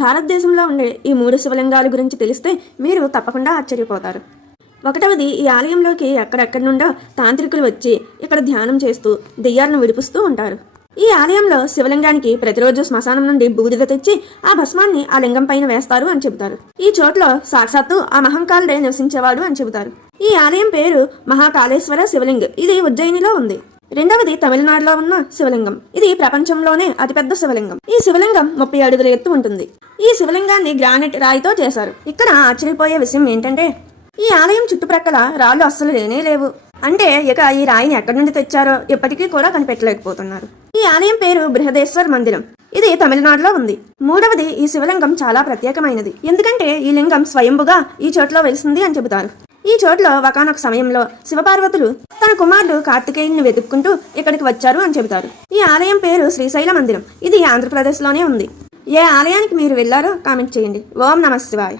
భారతదేశంలో ఉండే ఈ 3 శివలింగాల గురించి తెలిస్తే మీరు తప్పకుండా ఆశ్చర్యపోతారు. ఒకటవది, ఈ ఆలయంలోకి ఎక్కడెక్కడి నుండో తాంత్రికులు వచ్చి ఇక్కడ ధ్యానం చేస్తూ దెయ్యాలను విడిపిస్తూ ఉంటారు. ఈ ఆలయంలో శివలింగానికి ప్రతిరోజు శ్మశానం నుండి బూడిద తెచ్చి ఆ భస్మాన్ని ఆ లింగం పైన వేస్తారు అని చెబుతారు. ఈ చోట్లో సాక్షాత్తు ఆ మహంకాళుడే నివసించేవాడు అని చెబుతారు. ఈ ఆలయం పేరు మహాకాళేశ్వర శివలింగ్. ఇది ఉజ్జయినిలో ఉంది. రెండవది, తమిళనాడులో ఉన్న శివలింగం. ఇది ప్రపంచంలోనే అతిపెద్ద శివలింగం. ఈ శివలింగం 30 అడుగుల ఎత్తు ఉంటుంది. ఈ శివలింగాన్ని గ్రానైట్ రాయితో చేశారు. ఇక్కడ ఆశ్చర్యపోయే విషయం ఏంటంటే ఈ ఆలయం చుట్టుప్రక్కల రాళ్ళు అస్సలు లేనే లేవు. అంటే ఇక ఈ రాయిని ఎక్కడి నుండి తెచ్చారో ఇప్పటికీ కూడా కనిపెట్టలేకపోతున్నారు. ఈ ఆలయం పేరు బృహదేశ్వర్ మందిరం. ఇది తమిళనాడులో ఉంది. మూడవది, ఈ శివలింగం చాలా ప్రత్యేకమైనది. ఎందుకంటే ఈ లింగం స్వయంభుగా ఈ చోట్లో వెలిసింది అని చెబుతారు. ఈ చోట్లో ఒకానొక సమయంలో శివపార్వతులు తన కుమారుడు కార్తికేయుని వెతుక్కుంటూ ఇక్కడికి వచ్చారు అని చెబుతారు. ఈ ఆలయం పేరు శ్రీశైల మందిరం. ఇది ఆంధ్రప్రదేశ్లోనే ఉంది. ఏ ఆలయానికి మీరు వెళ్లారో కామెంట్ చేయండి. ఓం నమః శివాయ.